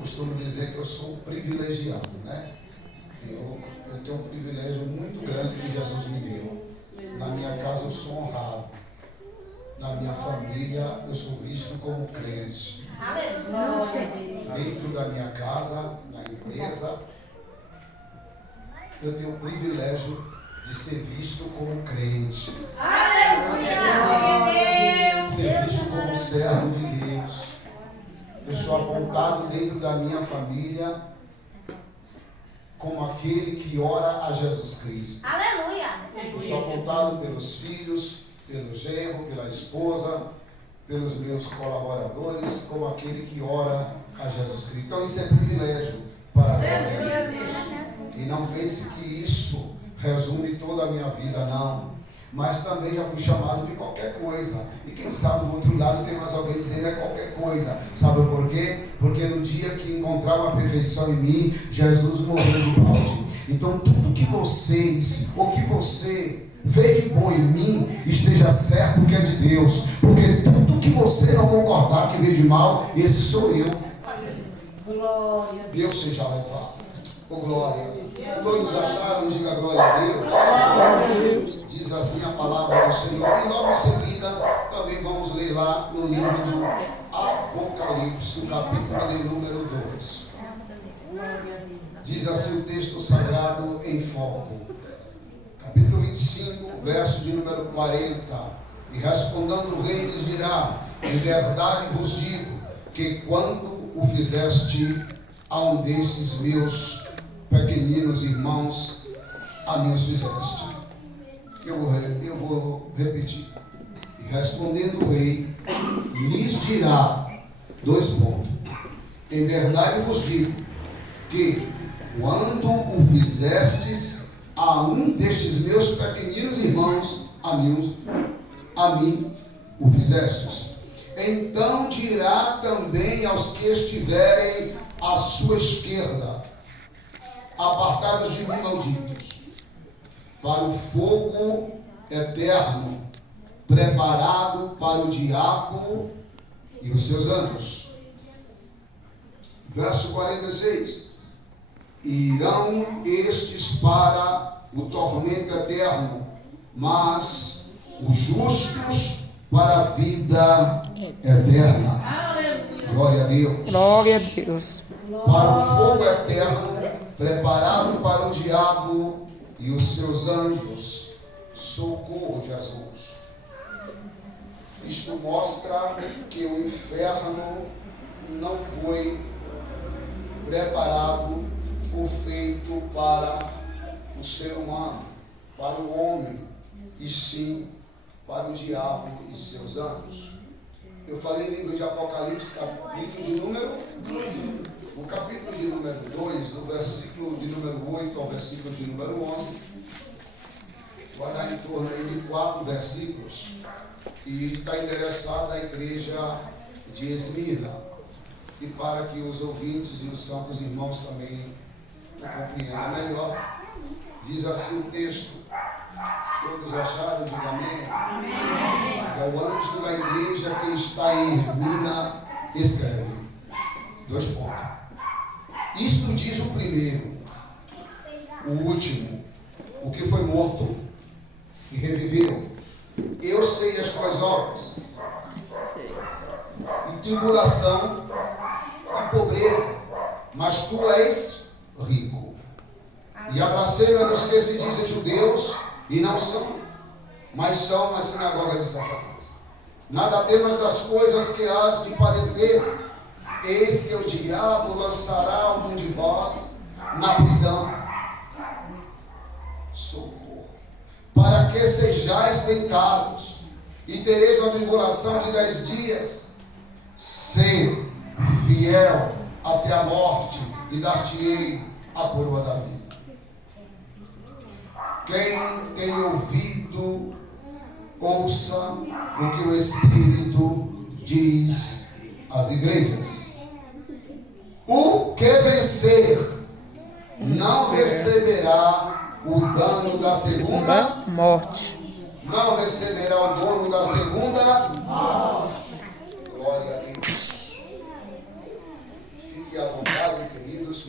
costumo dizer que eu sou privilegiado, né? Eu tenho um privilégio muito grande que Jesus me deu. Na minha casa eu sou honrado. Na minha família eu sou visto como crente. Dentro da minha casa, na empresa, eu tenho o privilégio de ser visto como crente. Ser visto como servo de Deus. Eu sou apontado dentro da minha família como aquele que ora a Jesus Cristo. Aleluia! Eu sou apontado pelos filhos, pelo genro, pela esposa, pelos meus colaboradores, como aquele que ora a Jesus Cristo. Então isso é privilégio para a glória de Deus. E não pense que isso resume toda a minha vida, não. Mas também já fui chamado de qualquer coisa. E quem sabe do outro lado tem mais alguém dizendo é qualquer coisa. Sabe por quê? Porque no dia que encontraram a perfeição em mim, Jesus morreu no balde. Então tudo que vocês, ou que você vê que bom em mim, esteja certo que é de Deus. Porque tudo que você não concordar que vê de mal, esse sou eu. Glória. Deus seja louvado. Oh, glória. Todos acharam? Diga glória a Deus. Diz assim a palavra do Senhor. E logo em seguida também vamos ler lá no livro do Apocalipse, no capítulo de número 2. Diz assim o texto sagrado em foco. Capítulo 25, verso de número 40. E respondendo o rei lhes dirá: em verdade vos digo que quando o fizeste a um desses meus pequeninos irmãos, a mim os fizeste. Eu vou repetir. E respondendo o rei, lhes dirá, dois pontos. Em verdade vos digo que quando o fizestes a um destes meus pequeninos irmãos, a mim o fizestes. Então dirá também aos que estiverem à sua esquerda: apartados de mim, malditos, para o fogo eterno, preparado para o diabo e os seus anjos. Verso 46. Irão estes para o tormento eterno, mas os justos para a vida eterna. Glória a Deus. Glória a Deus. Para o fogo eterno, preparado para o diabo e os seus anjos. Socorro, Jesus. Isto mostra que o inferno não foi preparado ou feito para o ser humano, para o homem, e sim para o diabo e seus anjos. Eu falei livro de Apocalipse, capítulo de número 2. O capítulo de número 2, do versículo de número 8 ao versículo de número 11, vai dar em torno de 4 versículos, e está endereçado à igreja de Esmirna, e para que os ouvintes e os santos irmãos também compreendam melhor, diz assim o texto. Todos acharam? Diga amém. É o anjo da igreja que está em Esmirna escreve. 2 pontos. Isto diz o primeiro, o último, o que foi morto e reviveu. Eu sei as tuas obras, e tribulação e pobreza, mas tu és rico. E a blasfêmia dos que se dizem judeus e não são, mas são as sinagogas de Satanás. Nada temas das coisas que hás de padecer. Eis que o diabo lançará algum de vós na prisão. Socorro. Para que sejais tentados e tereis uma tribulação de 10 dias. Ser fiel até a morte, e dar-te-ei a coroa da vida. Quem tem ouvido, ouça o que o Espírito diz às igrejas. O que vencer não receberá o dano da segunda morte. Não receberá o dano da segunda morte. Glória a Deus. Fique à vontade.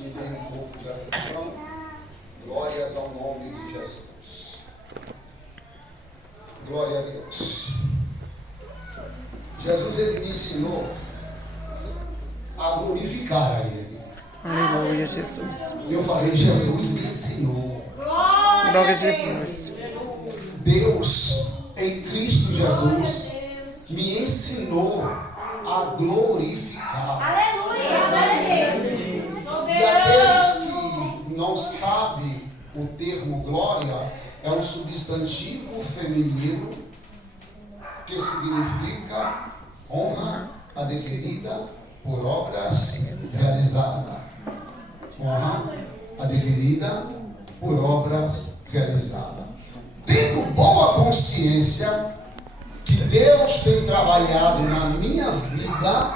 me deem um pouco de atenção. Glórias ao nome de Jesus. Glória a Deus. Jesus, ele me ensinou a glorificar a Ele. Aleluia, Jesus. Eu falei, Jesus me ensinou. Glória a Jesus. Deus, em Cristo Jesus, me ensinou a glorificar. Aleluia, glória a Deus. E aqueles que não sabem o termo glória, é um substantivo feminino que significa honra adquirida por obras realizadas. Honra adquirida por obras realizadas. Tendo boa consciência que Deus tem trabalhado na minha vida,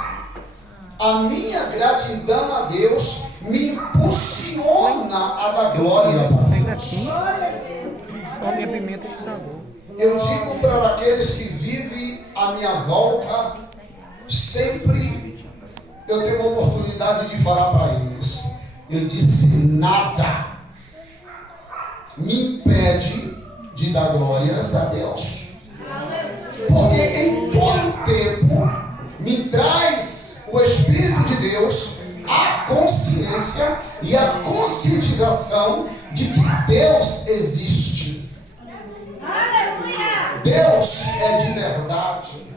a minha gratidão a Deus me impulsiona a dar glórias a Deus. Só a minha pimenta estragou. Eu digo para aqueles que vivem à minha volta, sempre eu tenho a oportunidade de falar para eles. Eu disse, nada me impede de dar glórias a Deus. Porque em todo tempo me traz o Espírito de Deus a consciência e a conscientização de que Deus existe. Deus é de verdade.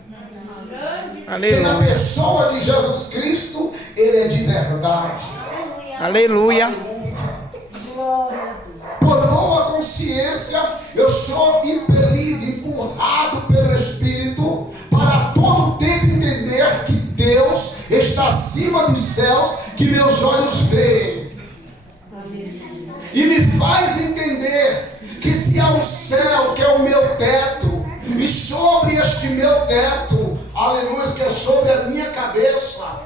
E na Aleluia. pessoa de Jesus Cristo, Ele é de verdade. Aleluia. Por boa consciência, eu sou impelido, empurrado pelo Espírito para todo tempo entender que Deus está acima dos céus que meus olhos veem. E me faz entender que se há um céu que é o meu teto, e sobre este meu teto, aleluia, que é sobre a minha cabeça,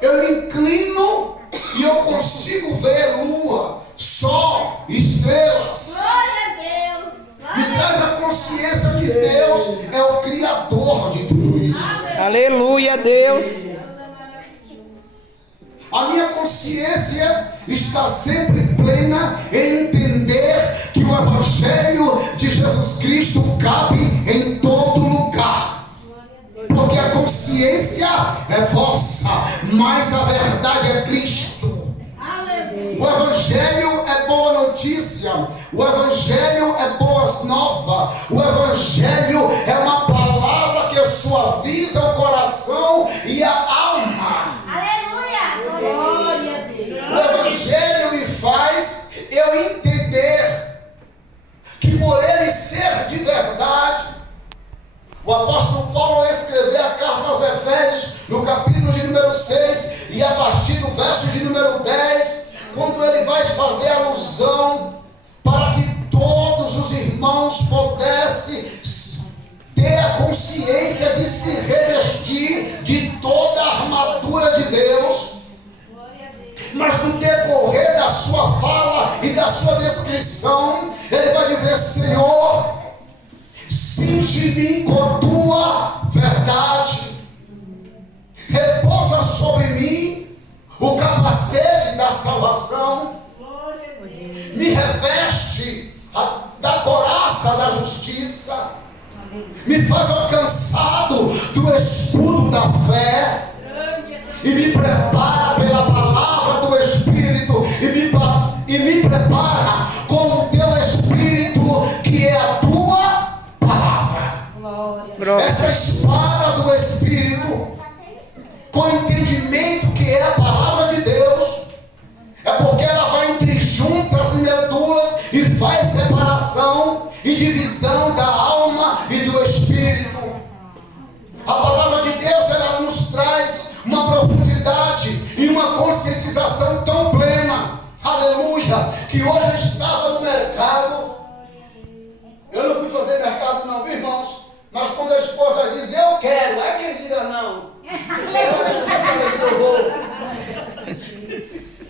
eu me inclino e eu consigo ver lua, sol, estrelas. Glória a Deus. Me traz a consciência que Deus é o Criador de tudo isso. Aleluia, Deus. A minha consciência está sempre plena em entender que o Evangelho de Jesus Cristo cabe em todo lugar. Porque a consciência é vossa, mas a verdade é Cristo. O Evangelho é boa notícia, o Evangelho é boas novas, o Evangelho é uma palavra que suaviza o coração e a alma. Aleluia. Glória a Deus. O Evangelho me faz eu entender que por ele ser de verdade, o apóstolo Paulo, ao escrever a carta aos Efésios, no capítulo de número 6, e a partir do verso de número 10, quando ele vai fazer alusão para que todos os irmãos pudessem ter a consciência de se revestir de toda a armadura de Deus. Mas no decorrer da sua fala e da sua descrição, ele vai dizer: Senhor, cinge-me com tua verdade, repousa sobre mim o capacete da salvação, me reveste da couraça da justiça, me faz alcançado do escudo da fé, e me prepara pela palavra do Espírito, e me prepara com o teu Espírito, que é a tua palavra. Essa espada do Espírito, com entendimento que é a palavra de Deus, é porque ela vai entre juntas e medulas e faz separação e divisão da alma e do Espírito. A palavra de Deus, ela nos traz uma profundidade e uma conscientização tão plena, aleluia, que hoje eu estava no mercado. Eu não fui fazer mercado não, irmãos, mas quando a esposa diz eu quero, é querida não, ela disse eu vou.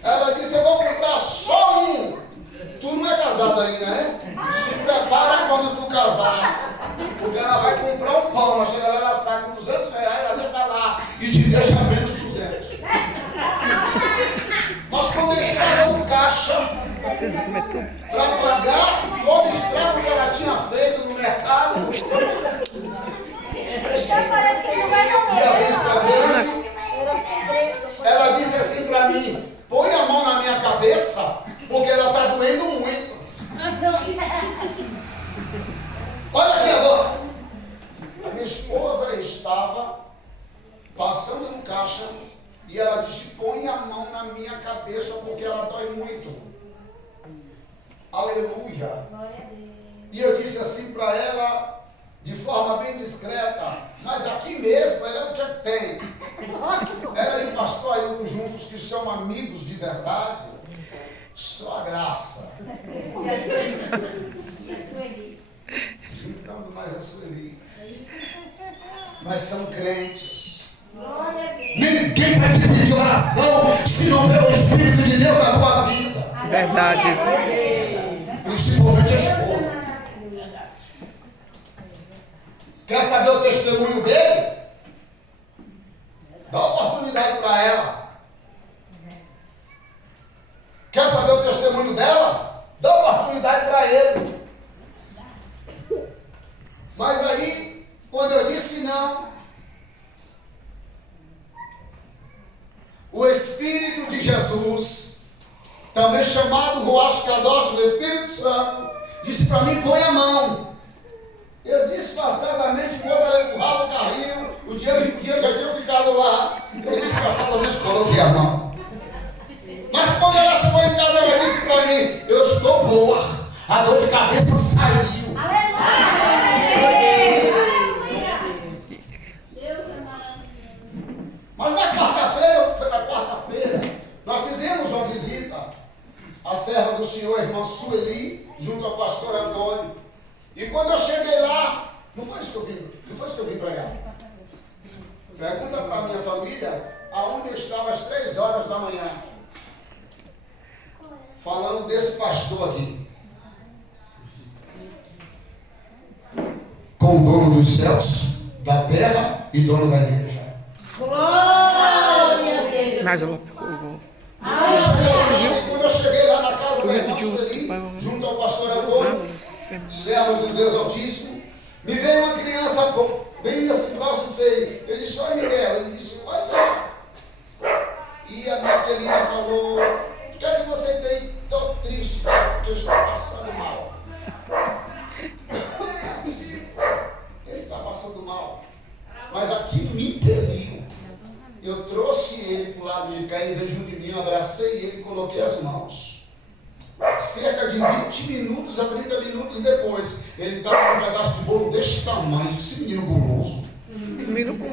Ela disse eu vou comprar só um. Tu não é casado ainda, né? Se prepara quando tu casar, porque ela vai comprar um pão, ela chega lá, ela sai com R$200, ela deixa lá e te deixa menos 200. Mas quando eu Esses homens é tudo. para pagar todo o estrago que ela tinha feito no mercado. Está parecendo melhor. E a benção grande, ela disse assim para mim: põe a mão na minha cabeça, porque ela está doendo muito. Olha aqui agora. A minha esposa estava passando no caixa e ela disse: põe a mão na minha cabeça, porque ela dói muito. Aleluia. E eu disse assim para ela, de forma bem discreta: mas aqui mesmo ela é o que tem. Ela e o pastor Ailton juntos, que são amigos de verdade, só a graça. Juntando mais a Sueli. Mas são crentes. Ninguém vai te pedir oração se não vê o Espírito de Deus na tua vida. Verdade, Jesus. Principalmente a esposa. Quer saber o testemunho dele? Dá oportunidade para ela. Quer saber o testemunho dela? Dá oportunidade para ele. Mas aí, quando eu disse não, o Espírito de Jesus, também chamado Ruach Kadosh, o Espírito Santo, disse para mim: põe a mão. Eu disfarçadamente, quando ela empurrava o carrinho, o dinheiro já tinha ficado lá, eu disfarçadamente coloquei a mão. Mas quando ela chegou em casa, ela disse para mim: eu estou boa, a dor de cabeça saiu. Mas na quarta-feira, nós fizemos uma visita à serva do Senhor, a irmã Sueli, junto ao pastor Antônio. E quando eu cheguei lá, não foi isso que eu vim pregar. Pergunta para a minha família aonde eu estava às 3 horas da manhã, falando desse pastor aqui, com o dono dos céus, da terra e dono da igreja. Glória a Deus. Mas eu vou. Quando eu cheguei lá na casa da irmã Sueli, junto ao pastor Antônio, servos do Deus Altíssimo, me veio uma criança bem assim próximo, feio. Eu disse: oi, Miguel. Ele disse: oi, tio. E a minha querida falou: o que é que você tem tão triste? Porque eu estou passando mal. Ele está passando mal. Mas aquilo me impeliu. Eu trouxe ele para o lado de cá, ele veio junto de mim, eu abracei ele e coloquei as mãos. Cerca de 20 minutos a 30 minutos depois, ele estava com um pedaço de bolo desse tamanho, esse menino guloso. Menino com.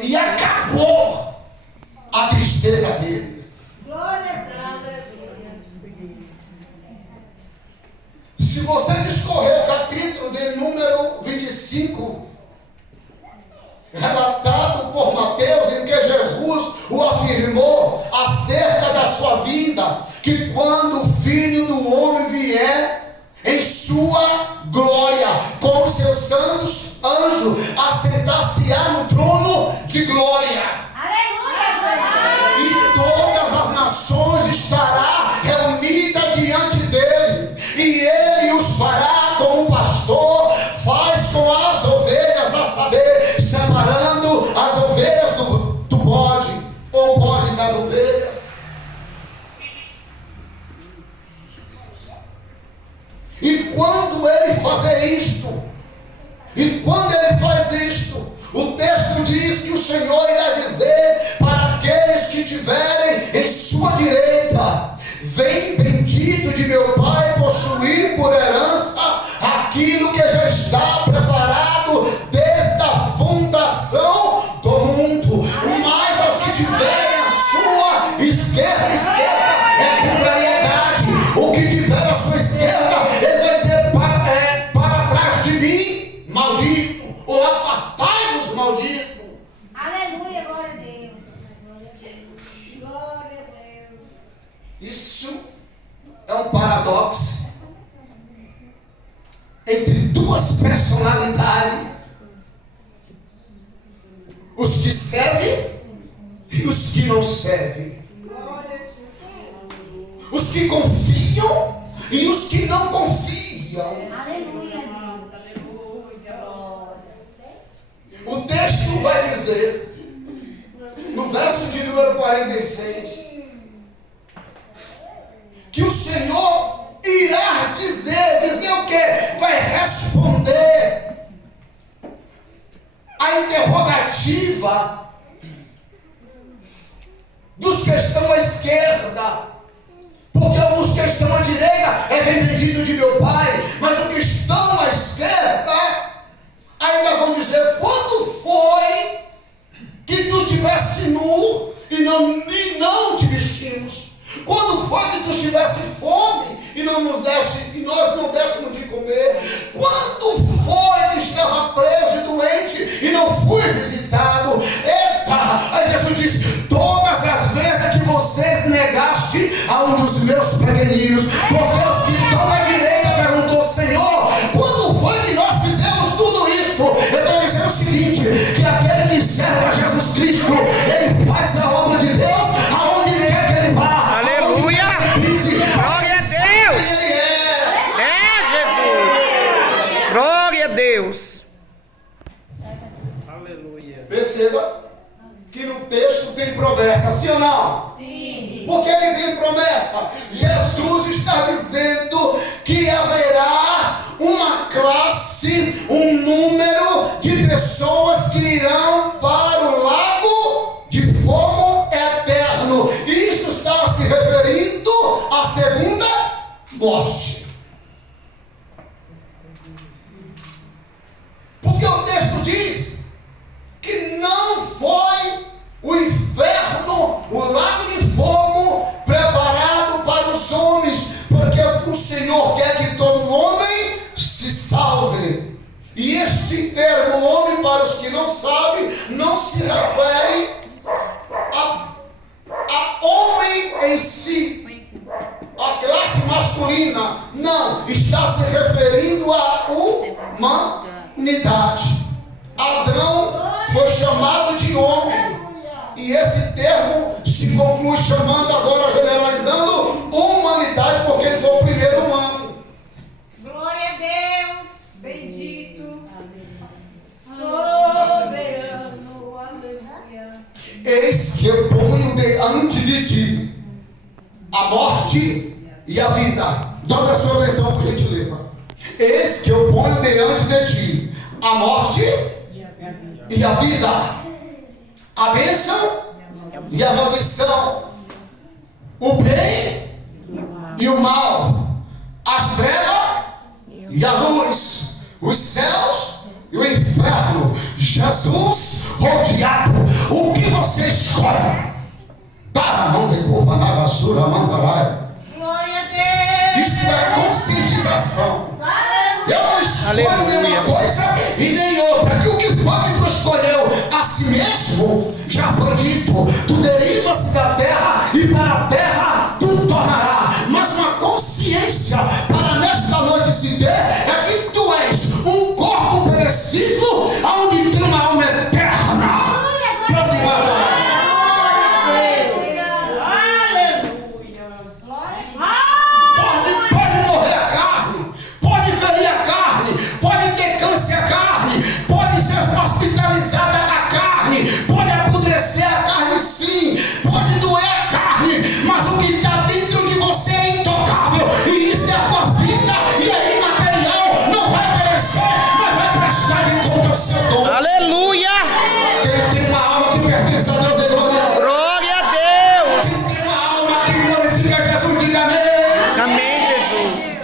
E acabou a tristeza dele. Glória a Deus. Se você discorrer o capítulo de número 25, relatado por Mateus, em que Jesus o afirmou acerca da sua vida, que quando o Filho do Homem vier em sua glória, com os seus santos anjos, assentar-se-á no trono de glória. E todas as nações estará reunida diante dele, e ele os fará como um pastor faz com as ovelhas, a saber, separando as ovelhas do bode, ou o bode das ovelhas. E quando ele fazer isto, e quando ele faz isto, o texto diz que o Senhor irá dizer para aqueles que tiverem em sua direita: vem, bendito de meu Pai, possuir por herança aquilo que já está preparado desde a fundação do mundo. Mas aos que tiverem a sua esquerda é contrariedade. O que tiver a sua esquerda, ele vai dizer: para trás de mim, maldito, ou apartai-vos, maldito. Aleluia, glória a Deus. Glória a Deus. Isso é um paradoxo entre duas personalidades: os que servem e os que não servem. os que confiam e os que não confiam. Aleluia. O texto vai dizer, no verso de número 46, que o Senhor irá dizer o quê? Vai responder a interrogativa dos que estão à esquerda, porque os que estão à direita é bem bendito de meu Pai, mas os que estão à esquerda ainda vão dizer: quando foi que tu estivesse nu e não te vestimos? Quando foi que tu estivesse fome e nós não dessemos de comer? Quando foi que estava preso e doente e não fui visitado? Eita! Aí Jesus disse: todas as vezes que vocês negaste a um dos meus pequeninos, porque os que estão na direita perguntou: Senhor, quando foi que nós fizemos tudo isto? Eu estou dizendo o seguinte, que aquele que serve a Jesus Cristo, ele faz a obra de Deus aonde ele quer que ele vá. Aleluia! Glória a Deus! Jesus! Glória a Deus! Aleluia! Perceba que no texto tem promessa, sim ou não? Sim. Por que ele tem promessa? Jesus está dizendo que haverá uma classe, um número de pessoas que irão para o lago de fogo eterno. E isso está se referindo à segunda morte. Porque o texto diz que não foi o inferno, o lago de fogo preparado para os homens, porque o Senhor quer que todo homem se salve. E este termo homem, para os que não sabem, não se refere a homem em si, a classe masculina. Não, está se referindo à humanidade. Adão foi chamado de homem, e esse termo se conclui chamando, agora generalizando, humanidade, porque ele foi o primeiro humano. Glória a Deus, bendito, soberano, aleluia. Eis que eu ponho diante de ti a morte e a vida. Dobra a sua atenção, por gentileza. Eis que eu ponho diante de ti a morte e a vida, a bênção e a maldição, o bem e o mal, as trevas e a luz, os céus e o inferno. Jesus ou diabo, o que você escolhe? Para não derrubar na basura, mandaraia. Glória a Deus. Isso é conscientização. Eu não escolho Aleluia. nenhuma coisa e nem outra. Que o que for que tu escolheu a si mesmo, já foi dito: tu derivas da terra e para a terra tu tornará. Mas uma consciência para nesta noite se ter é que tu és um corpo perecível, onde tem uma alma eterna. Para onde vai? Pode morrer a carne, pode ferir a carne, pode ter câncer a carne, pode ser hospitalizada a carne, pode apodrecer a carne, sim, pode doer a carne, mas o que está dentro de você é intocável, e isso é a tua vida, e é imaterial, não vai perecer, mas vai prestar de conta ao seu dom. Aleluia! Quem tem uma alma que pertence a Deus, Glória a Deus! quem tem uma alma que glorifica Jesus, diga amém. Amém, Jesus!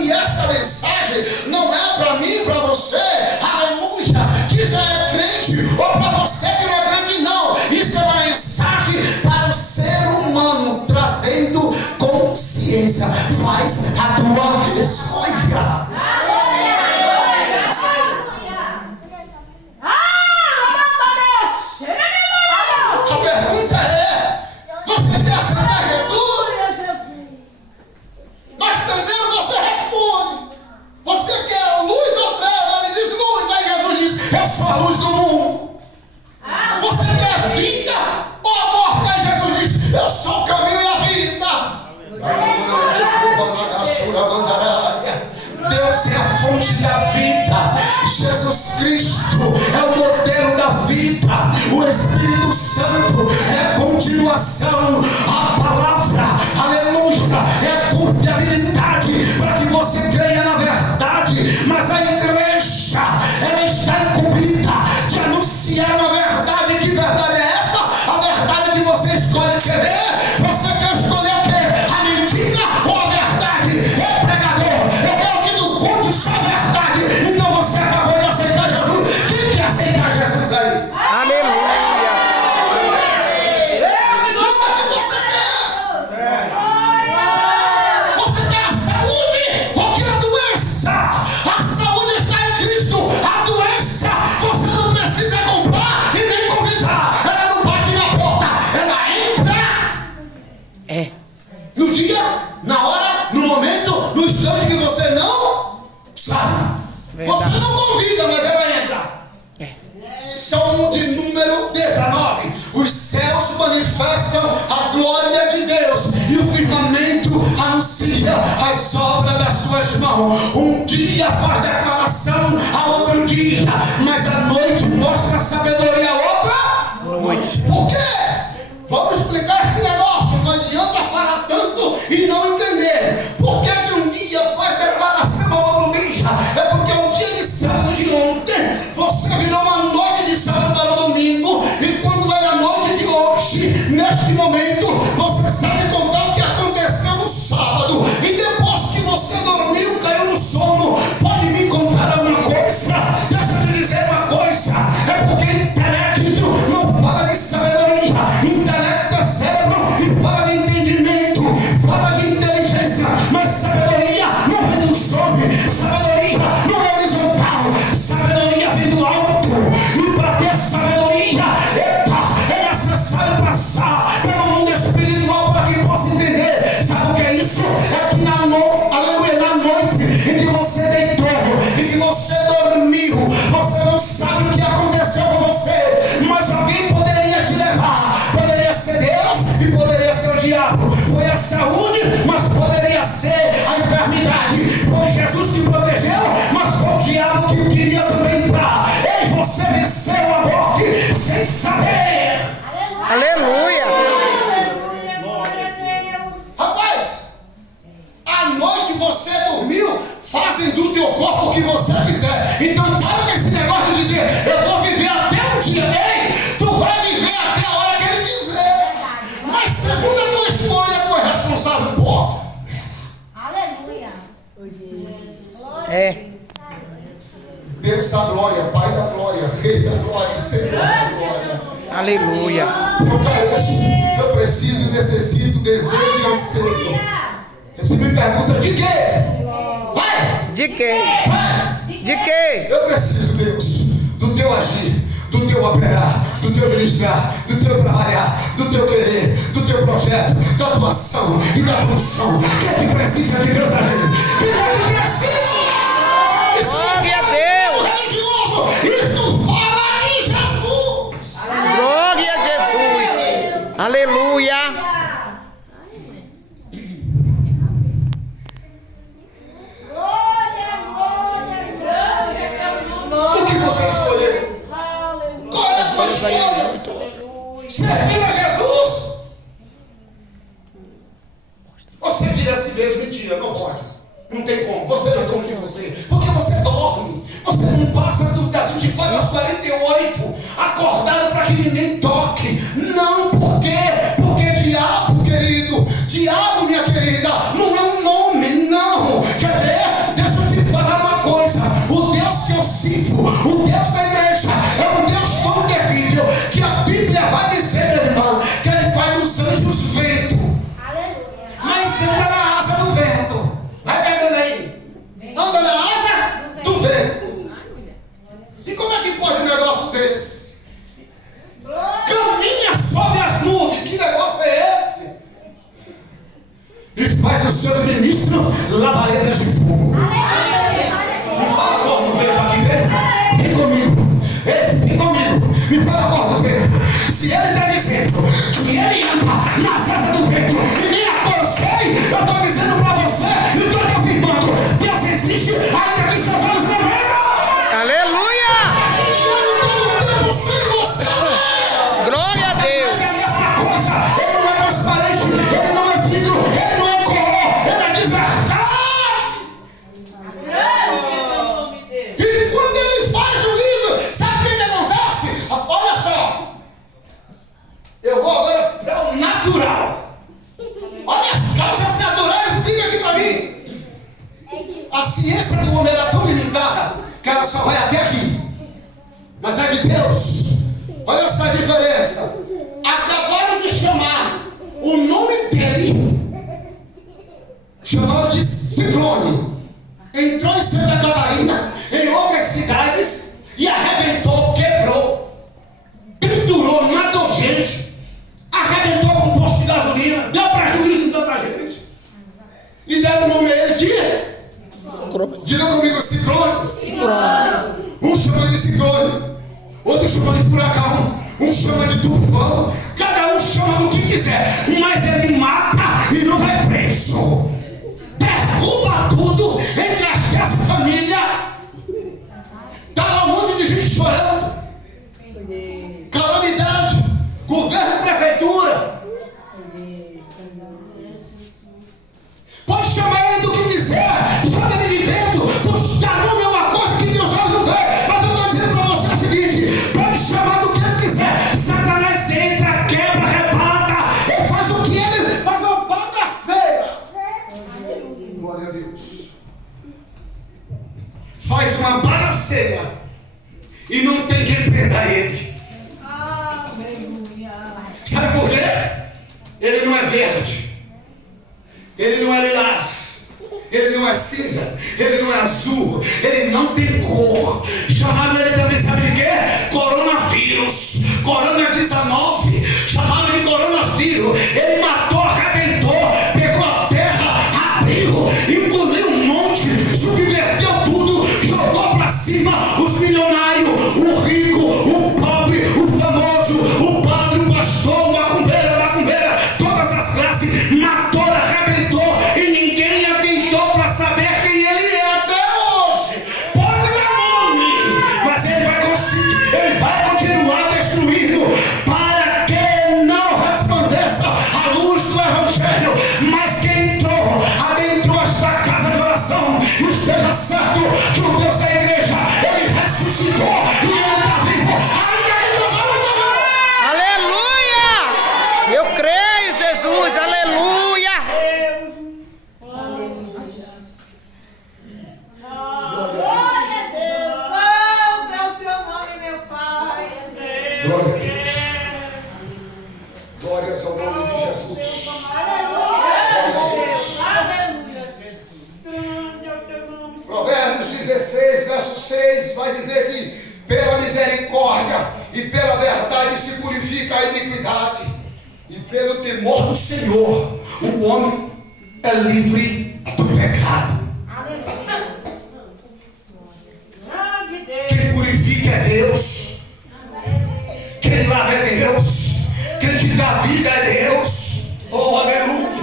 E esta mensagem não é para mim e para você, aleluia, que já é crente, ou para você que não é crente, não. Isso é uma mensagem para o ser humano, trazendo consciência. Faz a tua escolha. A pergunta é: você quer aceitar Jesus? Mas primeiro você responde: você quer luz ou treva? Ele diz luz. Aí Jesus diz: eu sou a luz do mundo. Você quer vida ou a morte? Aí Jesus diz: eu sou o caminho e a vida. coração. A palavra, aleluia, é confiabilidade para que você creia na verdade. Mas a igreja, ela está incumbida de anunciar uma verdade. Que verdade é esta? A verdade que você escolhe querer. Você quer escolher o quê? A mentira ou a verdade? É pregador, eu quero que tu conte só a verdade. Então você acabou de aceitar Jesus. Quem quer aceitar Jesus aí? Aleluia. Você quer a saúde ou quer a doença? A saúde está em Cristo. A doença você não precisa comprar e nem convidar. Ela não bate na porta, ela entra. É. No dia, na hora, no momento, no instante que você não sabe. Verdade. Você não convida, mas ela entra. Salmo de número 19. Os céus manifestam a glória de Deus e o firmamento anuncia as obras das suas mãos. Um dia faz declaração a outro dia, mas a noite mostra sabedoria a outra noite. Por quê? Vamos explicar esse negócio. Não adianta falar tanto e não entender. Por que que um dia faz declaração a outro dia? É porque o dia de sábado de ontem você virou uma noite de sábado para o domingo, e quando era a noite de hoje, neste momento, você sabe contar o que aconteceu no sábado, e depois que você dormiu, caiu no sono, pode me contar alguma coisa? Deixa eu te dizer uma coisa, é porque intelecto não fala de sabedoria, intelecto é cérebro e fala de entendimento, fala de inteligência, mas sabedoria não vem do sono, sabedoria não é horizontal, sabedoria vem do alto, e para ter sabedoria, é necessário passar pelo mundo espiritual para que possa entender. Sabe o que é isso? É que aleluia, na noite em que você deitou, em que você dormiu, você não sabe o que aconteceu com você, mas alguém poderia te levar. Poderia ser Deus e poderia ser o diabo. Foi a saúde, mas poderia ser a enfermidade. Foi Jesus que protegeu, mas foi o diabo que queria também entrar. Ei, você venceu a morte sem saber. Aleluia. Glória a Deus. Rapaz, à noite você dormiu, fazem do teu corpo o que você quiser. Então para com esse negócio de dizer, eu vou viver até um dia. Ei, tu vai viver até a hora que ele quiser. Mas segundo a tua escolha, tu é responsável por. Aleluia. É. Deus da glória, Pai da glória, Rei da glória, Senhor da glória. Aleluia. Eu careço, eu preciso, necessito, desejo e anseio. Você me pergunta de quê? Vai! De quê? Vai! De quê? Eu preciso, Deus, do teu agir, do teu operar, do teu ministrar, do teu trabalhar, do teu querer, do teu projeto, da tua ação e da tua unção. Quem é que precisa de Deus da gente? Quem é que precisa? Isso Glória a não é Deus. religioso, isso fala em Jesus. Glória a Jesus. Aleluia. O que você escolheu? Qual é a tua escolha? Servir a Jesus? Ou servir a si mesmo? Mentira, não pode. Não tem como. Você não come você. Porque você dorme. Você não passa das 24 às 48 acordado para que ninguém toque. Não, por quê? Porque diabo, querido, diabo, minha querida, não é um nome, não. Quer ver? Deixa eu te falar uma coisa. O Deus que eu sirvo, o Deus da igreja, é um Deus tão terrível que a Bíblia vai dizer, meu irmão, que ele faz dos anjos vento. Aleluia. Mas anda na asa do vento. Vai pegando aí. Anda na asa do vento. E como é que pode um negócio desse? Caminha sobre as nuvens. Que negócio é esse? E faz dos seus ministros labaredas de fogo. Me fala a cor do vento aqui, vem. Vem comigo. Ei, vem comigo. Me fala a cor do vento. Se ele está dizendo que ele anda nas asas do vento e nem a cor eu sei, eu estou dizendo para você e estou te afirmando: Deus existe, ainda que seus olhos não vejam. Aleluia. Está caminhando todo o tempo sem você ver. Glória a Deus. Mas é a mesma coisa. Um chama de ciclone, outro chama de furacão, um chama de tufão, cada um chama do que quiser, mas ele mata e não vai preso. Derruba tudo, entre as famílias. Está lá um monte de gente chorando. Calamidade, governo e prefeitura. Pode chamar ele do que quiser, chama ele de vento, calúnia é uma coisa que Deus olhos não vê, mas eu estou dizendo para você o seguinte: pode chamar do que ele quiser, Satanás entra, quebra, arrebata, ele faz o que ele faz, uma bagaceira. Glória a Deus. Faz uma bagaceira e não tem quem prenda ele. Sabe por quê? Ele não é verde, ele não é lilás, ele não é cinza, ele não é azul, ele não tem cor. Chamaram ele também, sabe de quê? Coronavírus, Corona-19, chamaram de coronavírus. Ele matou, arrebentou, pegou a terra, abriu, engoliu um monte, subverteu tudo, jogou pra cima os milionários, o rico, o pobre, o famoso, o padre, o pastor, macumbeira, todas as classes, matou, arrebentou, e ninguém atentou para saber quem ele é até hoje. Pode dar nome, mas ele vai conseguir, ele vai continuar destruindo, para que não resplandeça a luz do Evangelho. Mas quem entrou, adentrou esta casa de oração, esteja certo que o Deus da igreja, ele ressuscitou e ele está vivo. Ainda que Deus vamos levar. Aleluia! Eu creio, Jesus. Aleluia! Glória a Deus. Santo é o teu nome, meu Pai. Glória a Deus. Glórias ao nome de Jesus. Aleluia, Jesus. Santo é o teu nome. Provérbios 16, verso 6 vai dizer que pela misericórdia e pela verdade se purifica a iniquidade, e pelo temor do Senhor o homem é livre do pecado. Grande Deus. Quem purifica é Deus, quem lava é Deus, quem te dá vida é Deus. Oh, aleluia!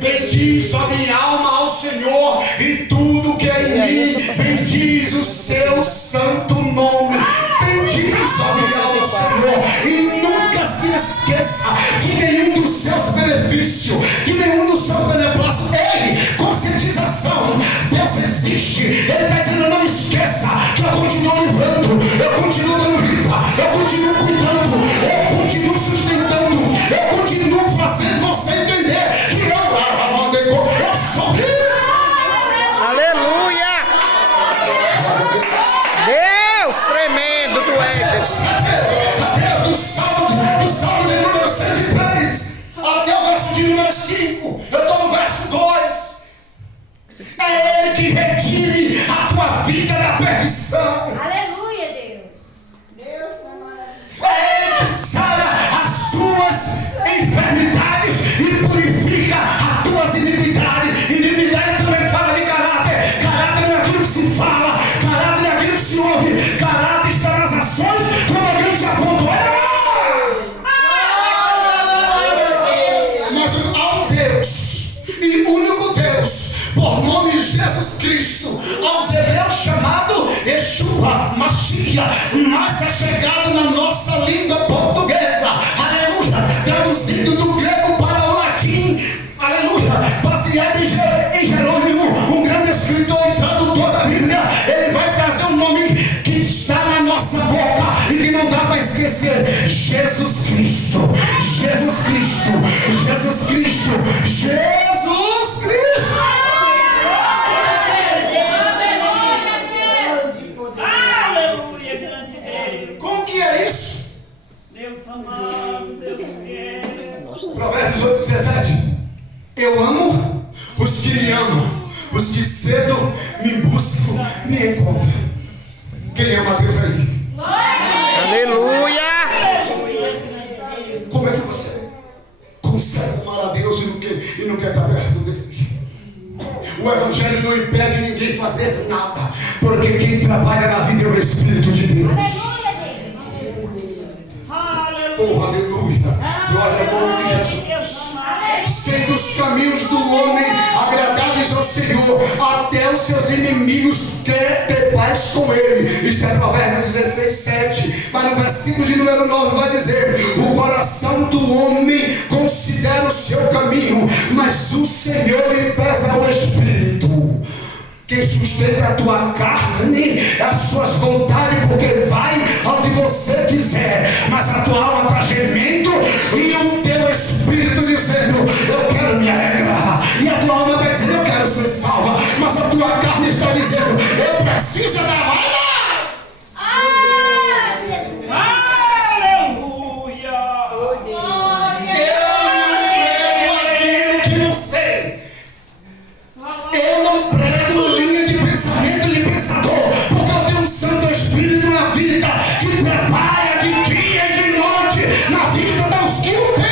Bendiz a minha alma ao Senhor e tudo que é em mim, bendiz o seu santo nome. Bendiz a minha alma ao Senhor e nunca se esqueça de nenhum dos seus benefícios, de nenhum dos seus beneplácitos. Ei, conscientização, Deus existe. Ele está dizendo: não esqueça que eu continuo livrando, eu continuo dando vida, eu continuo cuidando, eu continuo sustentando, eu continuo fazendo você entender que eu sou livre. Aleluia! Deus tremendo tu és, Jesus. Deus, do Salmo de número 103 até o verso de número 5, eu estou no verso 2. É Ele que redime a tua vida da perdição. Aleluia, Deus. É Ele que sara as suas enfermidades e purifica as tuas iniquidades. Iniquidade também fala de caráter. Caráter não é aquilo que se fala, caráter é aquilo que se ouve. Caráter está nas ações, como alguém se apontou. Mas há um Deus, e único Deus, por nome de Jesus Cristo, aos hebreus chamado Yeshua, Mashiach, mas é chegado na nossa língua portuguesa, aleluia, traduzindo do grego para o latim, aleluia, baseado em Jerônimo, um grande escritor e tradutor da Bíblia. Ele vai trazer um nome que está na nossa boca e que não dá para esquecer: Jesus Cristo, Jesus Cristo, Jesus Cristo, Jesus Cristo. Aleluia, grande Deus. Como que é isso? Deus amado, Deus querido. Provérbios 8,17. Eu amo os que me amam, os que cedo me buscam, me encontram. Quem ama Deus aí? Aleluia! Como é que você consegue amar a Deus e não quer estar perto dele? O Evangelho não impede ninguém fazer nada, porque quem trabalha na vida é o Espírito de Deus. Oh, aleluia. Glória ao nome de Jesus. Sendo os caminhos do homem agradáveis ao Senhor, até os seus inimigos quer ter paz com ele. Isto é Provérbios 16, 7. Mas no versículo de número 9 vai dizer: o coração do homem considera o seu caminho, mas o Senhor lhe pesa o espírito. Quem sustenta a tua carne é as suas vontades, porque vai onde você quiser, mas a tua alma está gemendo e o teu espírito dizendo: eu quero me alegrar. E a tua alma está dizendo: eu quero ser salva, mas a tua carne está dizendo: eu preciso da vaina. Eu não prego linha de pensamento de pensador, porque eu tenho um Santo Espírito na vida que trabalha de dia e de noite na vida dos que o temem.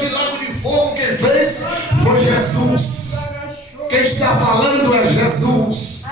De lago de fogo quem fez foi Jesus. Quem está falando é Jesus.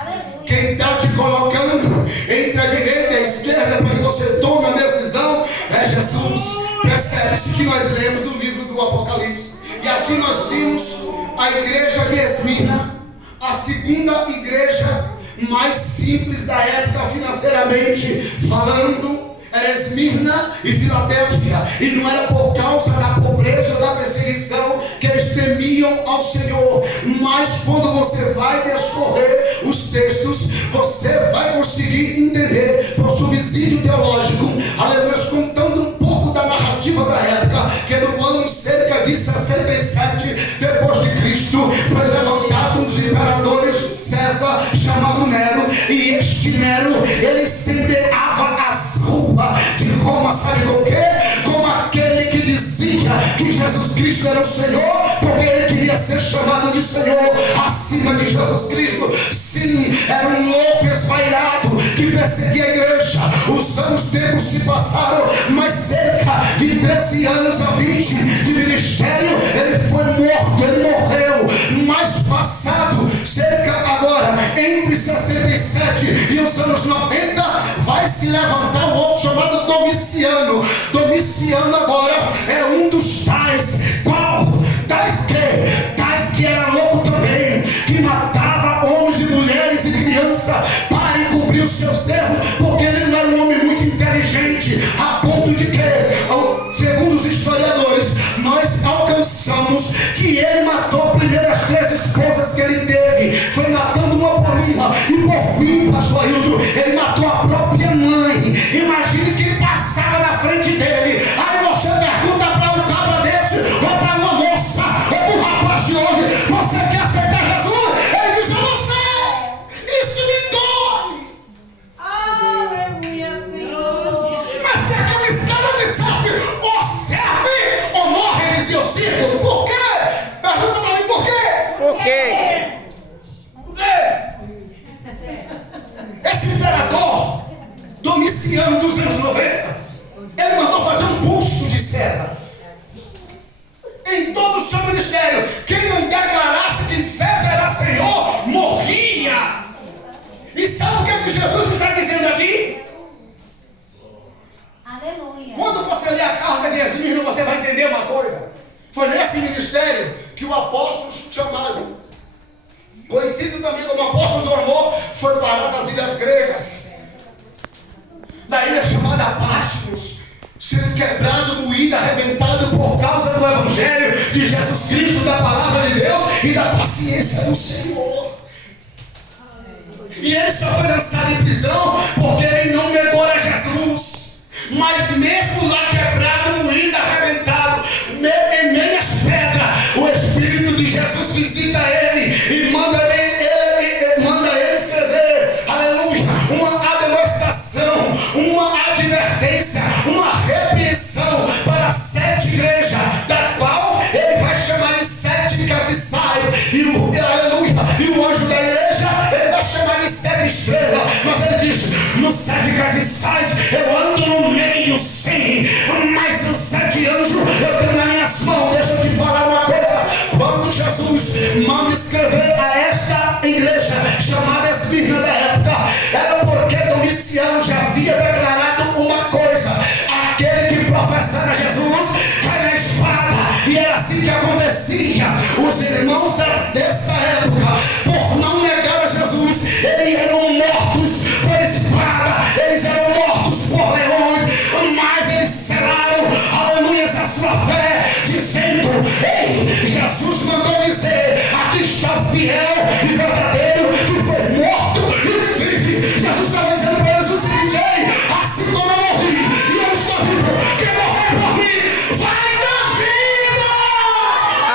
Quem está te colocando entre a direita e a esquerda para que você tome a decisão é Jesus. Percebe-se que nós lemos no livro do Apocalipse, e aqui nós vimos a igreja de Esmirna, a segunda igreja mais simples da época financeiramente falando. Era Esmirna e Filadélfia, e não era por causa da pobreza ou da perseguição que eles temiam ao Senhor, mas quando você vai descorrer os textos, você vai conseguir entender por subsídio teológico, aleluia, contando um pouco da narrativa da época, que no ano cerca de 67 depois de Cristo foi levantado um dos imperadores, César, chamado Nero, e este Nero, ele incendiava as ruas de Roma, sabe com o quê? Como aquele que dizia que Jesus Cristo era o Senhor, porque ele queria ser chamado de Senhor acima de Jesus Cristo. Sim, era um louco esvairado que perseguia a igreja. Os tempos se passaram, mas cerca de 13 anos a 20 de ministério, ele foi morto, ele morreu. Mas passado, cerca agora, entre 67 e os anos 90, vai se levantar um outro chamado Domiciano. Domiciano agora é um dos tais. Qual? Tais que era louco também, que matava homens e mulheres e crianças para encobrir os seus erros, porque ele não era um homem muito inteligente, a ponto de que, segundo os historiadores, nós alcançamos que ele matou as primeiras 3 esposas que ele teve, foi matando uma por uma, e por fim, pastor Hildo, ele matou a própria mãe. Imagine quem passava na frente dele. Aí você pergunta para um cabra desse, ou para uma moça, ou para um rapaz de hoje: você quer aceitar Jesus? Ele diz: eu não sei. Isso me dói. Aleluia, Senhor. Mas se aquele escravo dissesse: ou serve ou morre, ele dizia: eu sirvo. Por quê? Pergunta para mim por quê? Por quê? Por quê? Esse imperador Domiciano dos anos 90, ele mandou fazer um busto de César em todo o seu ministério. Quem não declarasse que César era Senhor, morria. E sabe o que Jesus está dizendo aqui? Aleluia. Quando você lê a carta de Esmirna, você vai entender uma coisa. Foi nesse ministério que o apóstolo chamado, conhecido também como apóstolo do amor, foi parar nas ilhas gregas, da ilha chamada Patmos, sendo quebrado, moído, arrebentado por causa do Evangelho de Jesus Cristo, da palavra de Deus e da paciência do Senhor. E ele só foi lançado em prisão porque ele não negou a Jesus. Mas mesmo lá quebrado, moído, arrebentado, em meias pedras, o Espírito de Jesus visita ele e manda ele escrever, aleluia, uma admoestação, uma advertência, uma estrela, mas ele diz: nos 7 catiçais eu ando no meio, sim, mas os 7 anjos eu tenho nas minhas mãos. Deixa eu te falar uma coisa: quando Jesus manda escrever a esta igreja chamada Esmirna da época, era porque Domiciano já havia declarado uma coisa: aquele que professara Jesus cai na espada. E era assim que acontecia. Os irmãos desta época, por não negar a Jesus, eles eram mortos por espada, eles eram mortos por leões, mas eles selaram, aleluia, a sua fé, dizendo: ei, Jesus mandou dizer, aqui está o fiel e verdadeiro, que foi morto e vive. Jesus está dizendo para eles o seguinte: ei, assim como eu morri e eu estou vivo, quem morrer por mim vai dar vida.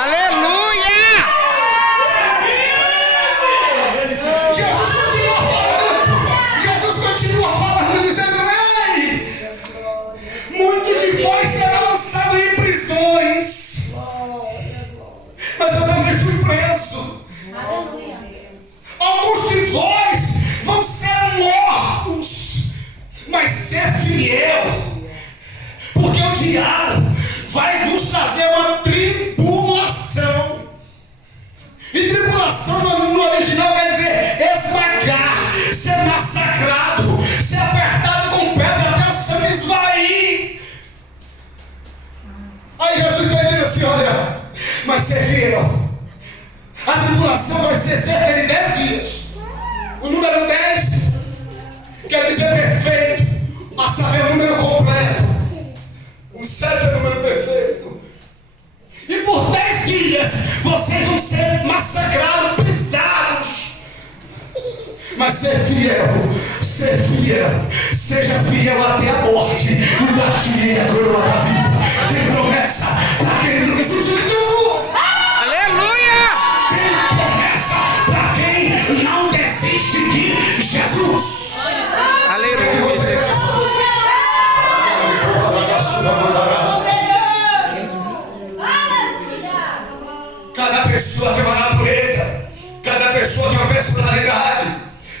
Aleluia! Jesus continua falando, dizendo: ei, muitos de vós será lançado em prisões, mas eu também fui preso. Aleluia. Alguns de vós vão ser mortos, mas ser fiel, porque o diabo vai vos trazer uma tribulação. E tribulação no original quer dizer esmagar, ser massacrado, ser apertado com pedra até o sangue esvair. Aí Jesus vai dizer assim: olha, mas ser fiel. A tribulação vai ser cerca de 10 dias. O número 10 quer dizer perfeito, a saber, o número completo. O 7 é o número perfeito. E por 10 dias vocês vão ser massacrados, pisados. Mas ser fiel, seja fiel até a morte, e dar-te-ei a coroa da vida. Tem promessa para quem não resiste de Jesus. Aleluia! Tem promessa para quem não desiste de Jesus. Aleluia! Cada pessoa tem uma natureza, cada pessoa tem uma personalidade,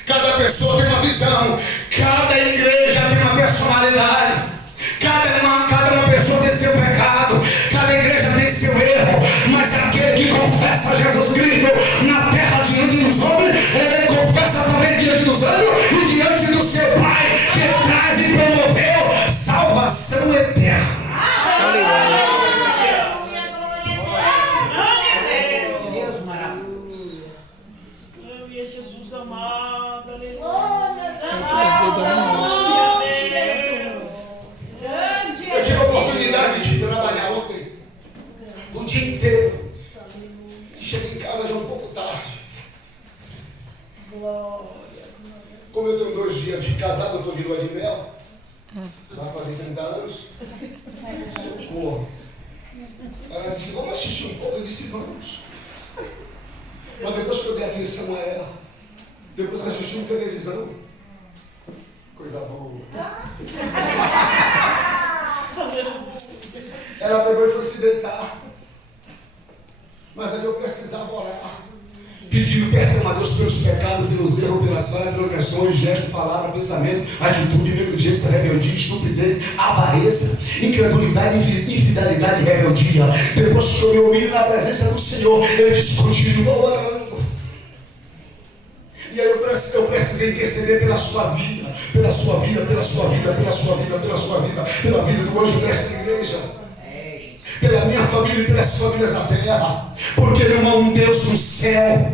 cada pessoa tem uma visão, cada igreja tem uma personalidade, cada uma pessoa tem seu pecado, cada igreja tem seu erro, mas aquele que confessa Jesus Cristo na terra diante dos homens, ele confessa também diante dos anjos e diante do seu Pai, que traz e promoveu salvação eterna. Deus maravilhoso. Aleluia, Jesus amado. Aleluia. Eu tive a oportunidade de trabalhar ontem o dia inteiro. Cheguei em casa já um pouco tarde. Como eu tenho 2 dias de casado, eu estou de lua de mel. Vai fazer 30 anos. Socorro. Ela disse: vamos assistir um pouco. Eu disse: vamos. Mas depois que eu dei atenção a ela, depois que assisti televisão, coisa boa. Ela pegou e foi se deitar. Mas aí eu precisava orar, pedindo perdão a Deus pelos pecados, pelos erros, pelas falhas, transgressões, gesto, palavra, pensamento, atitude, negligência, rebeldia, estupidez, avareza, incredulidade, infidelidade e rebeldia. Depois que eu me humilho na presença do Senhor, ele disse: continua orando. E aí eu precisei interceder pela sua vida, pela sua vida, pela sua vida, pela sua vida, pela sua vida, pela vida do anjo desta igreja, pela minha família e pelas famílias da terra, porque não há um Deus no céu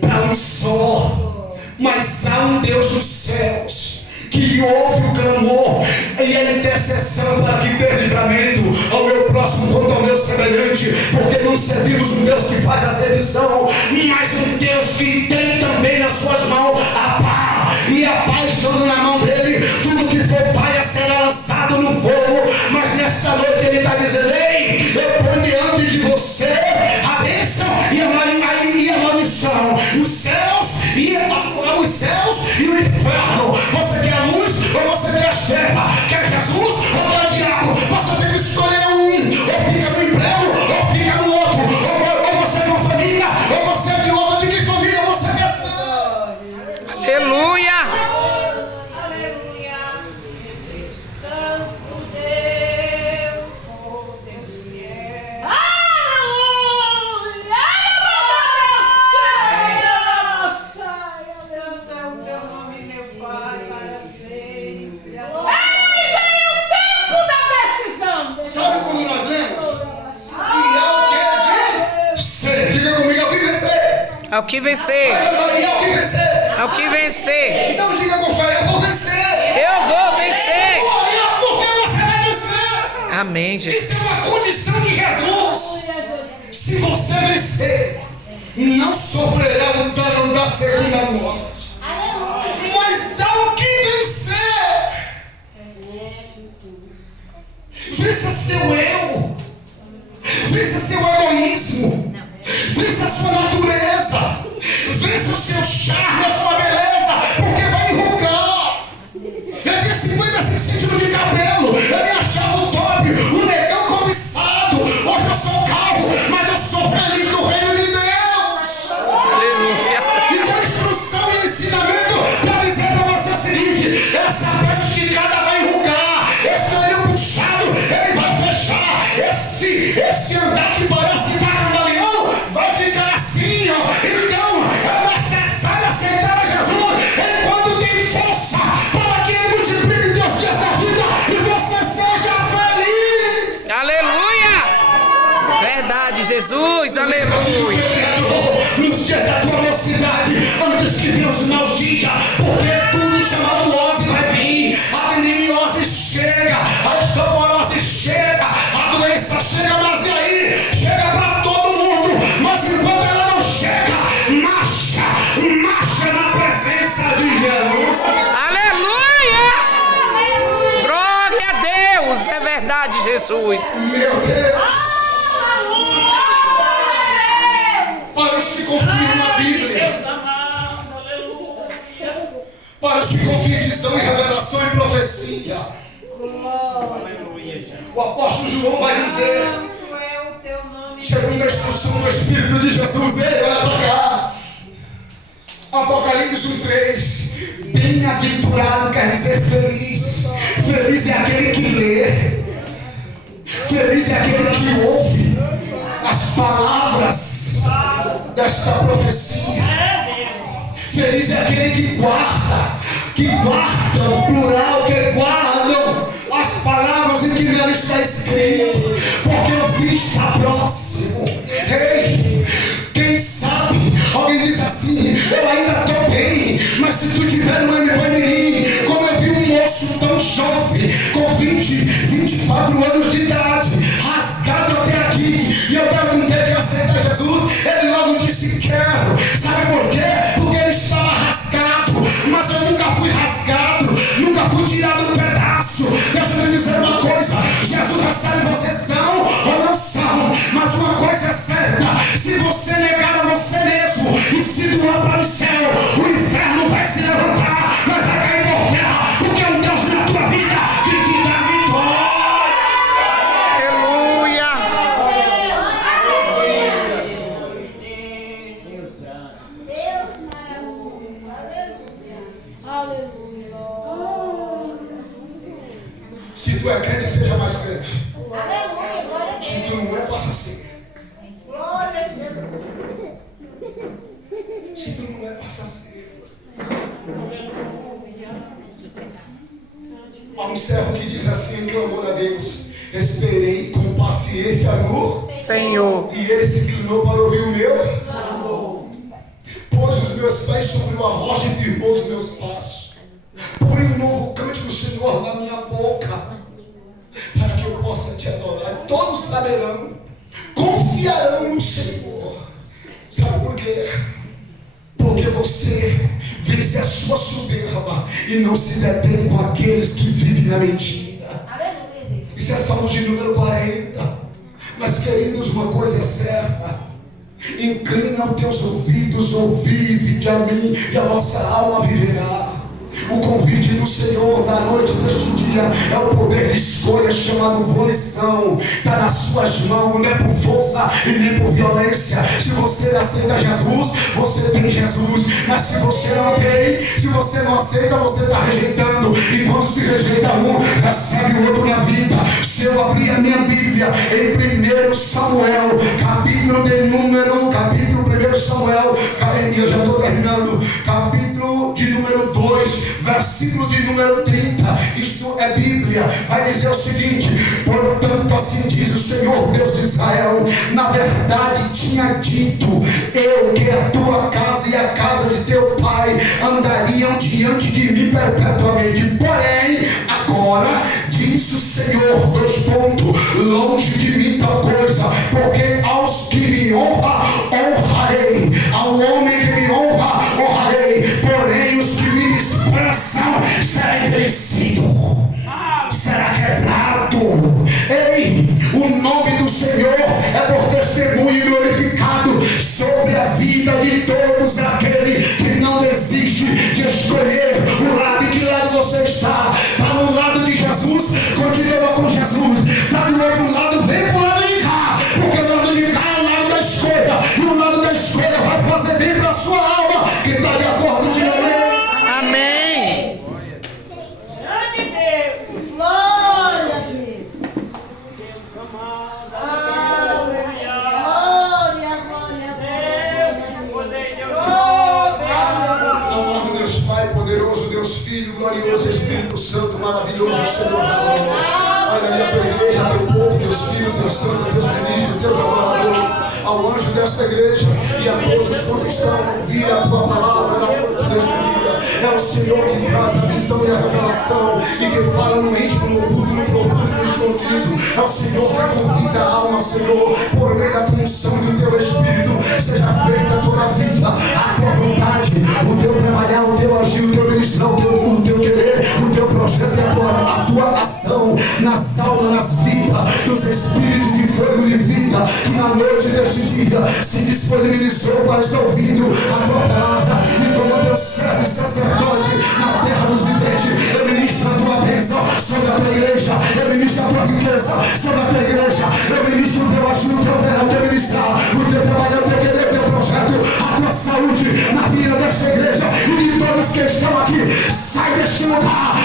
para um só, mas há um Deus nos céus que ouve o clamor e a intercessão para que dê livramento ao meu próximo quanto ao meu semelhante, porque não servimos um Deus que faz a servição, mas um Deus que tem também nas suas mãos a pá, e a pá estando na mão dele, tudo que for palha será lançado no fogo. Mas nessa noite ele está dizendo: ei, eu ponho diante de você a bênção e a maldição, os céus e o inferno. Você quer a luz ou você quer as trevas? Quer Jesus ou quer o diabo? Você tem que escolher um, ou fica no emprego ou fica no outro, ou você é de uma família ou você é de outra. De que família você quer ser? Aleluia! Ao que vencer. E ao que vencer. Ao que vencer. Então diga com fé, eu vou vencer. Eu vou vencer. Porque você vai vencer. Amém, Jesus. Isso é uma condição de Jesus. Se você vencer, não sofrerá o dano da segunda morte. Aleluia. Mas ao que vencer, vença seu eu, vença seu egoísmo, vença a sua natureza, vença o seu charme, a sua beleza, porque vai enrugar. Eu tinha 55 centímetros de cabelo, eu me achava o top, o negão cobiçado. Hoje eu sou calmo, mas eu sou feliz no reino de Deus. Aleluia. E com instrução e ensinamento para dizer para você o seguinte: essa perna esticada vai enrugar, esse olho puxado ele vai fechar, esse andar que parece que está cambaleando vai ficar assim, ó. Então é necessário aceitar a Jesus enquanto tem força, para que ele multiplique teus dias da vida e você seja feliz. Aleluia. Verdade, Jesus. Aleluia. Nos dias da tua mocidade, antes que venham os maus dias, porque tudo chamado ose vai vir, a meniniose chega, a estamporose chega, a doença chega, mas e aí? Chega para todo mundo, mas enquanto ela não chega, marcha na presença de Jesus. Aleluia. Glória a Deus. É verdade, Jesus. Meu Deus! Para os que confiam na Bíblia, para os que confiam em visão e revelação e profecia, o apóstolo João vai dizer, segundo a instrução do Espírito de Jesus, ei, olha para cá, Apocalipse 1:3, bem-aventurado quer dizer feliz. Feliz é aquele que lê, feliz é aquele que ouve as palavras desta profecia. Feliz é aquele que guardam, plural, que guardam as palavras em que nela está escrito, porque o fim está próximo. Ei, quem sabe, alguém diz assim, eu ainda estou bem, mas se tu tiver no Empanimirim, como eu vi um moço tão jovem, com 24 anos de idade, rasgado até aqui, e eu perguntei que aceita Jesus, ele logo disse quero. Sabe por quê? Porque ele estava rasgado, mas eu nunca fui rasgado, nunca fui tirado um pedaço. Deixa eu te dizer uma coisa, Jesus recebe vocês são ou não são, mas uma coisa é certa, se você negar a você mesmo e se doar para o céu, o inferno vai se levantar, mas vai cair por terra, porque é um Deus na tua vida que te dá vitória. Aleluia. Se tu é crente, seja mais crente. Aleluia. Glória a Se Deus. tu não é, passa a ser. Glória a Jesus. Se tu não é, passa a ser. Há um servo que diz assim, clamou a Deus: esperei com paciência no Senhor. e ele se inclinou para ouvir o meu. Pôs os meus pés sobre uma rocha e firmou os meus passos. Põe um novo cântico, Senhor, na minha boca, para que eu possa te adorar. Todos saberão, confiarão no Senhor. Sabe por quê? Porque você vence a sua soberba e não se detém com aqueles que vivem na mentira. Aleluia, Deus. Isso é Salmo de número 40. Mas, queridos, uma coisa é certa: inclina os teus ouvidos, ouvi, vinde a mim, e a vossa alma viverá. O convite do Senhor da noite deste dia é o poder de escolha chamado volição. Está nas suas mãos, não é por força e nem por violência. Se você aceita Jesus, você tem Jesus. Mas se você não tem, se você não aceita, você está rejeitando. E quando se rejeita um, recebe o outro na vida. Se eu abrir a minha Bíblia em 1 Samuel, capítulo 1 Samuel, e eu já estou terminando, capítulo de número número 2, versículo de número 30. Isto é Bíblia. Vai dizer o seguinte: portanto, assim diz o Senhor Deus de Israel: na verdade tinha dito eu que a tua casa e a casa de teu pai andariam diante de mim perpetuamente. Porém, agora diz o Senhor, longe de mim tal coisa, porque aos que me honram, honrarei, ao homem que me honra, honrarei, porém os que me desprezam, será envelhecido, será quebrado. Ei, o nome do Senhor é por testemunho glorificado sobre a vida de todos aqueles que não desiste de escolher o lado. Em que lado você está? Está no lado de Jesus? Continua com Jesus. Está do outro lado? Vem para o lado de cá, porque o lado de cá é o lado da escolha, e o lado da escolha vai fazer bem para a sua alma, que está de acordo de Amém. Grande Deus. Glória a Deus. Amado Deus Pai poderoso, Deus Filho glorioso, Espírito Santo maravilhoso, Senhor da glória. Olha ali a tua igreja, teu povo, Deus Filho, Deus Santo, Deus Ministro, Deus adoradores, ao anjo desta igreja e a todos quantos estão a ouvir a tua palavra, a tua vida. É o Senhor que traz a visão e a revelação e que fala no íntimo, no oculto, no profundo e no escondido. É o Senhor que convida a alma, Senhor, por meio da tua unção e do teu Espírito. Seja feita toda a vida, a tua vontade, o teu trabalhar, o teu agir, o teu ministrar, o teu querer, o teu projeto e a tua ação nas almas, nas vidas dos espíritos de fogo de vida que na noite deste dia se disponibilizou para estar ouvindo a tua palavra. E como teu servo e sacerdote na terra dos viventes, eu ministro a tua bênção sobre a tua igreja, eu ministro a tua riqueza sobre a tua igreja, eu ministro o teu agir, o teu operar, o teu ministrar, o teu trabalhar, o teu querer, o teu projeto, a tua saúde na vida desta igreja e de todos que estão aqui. Sai deste lugar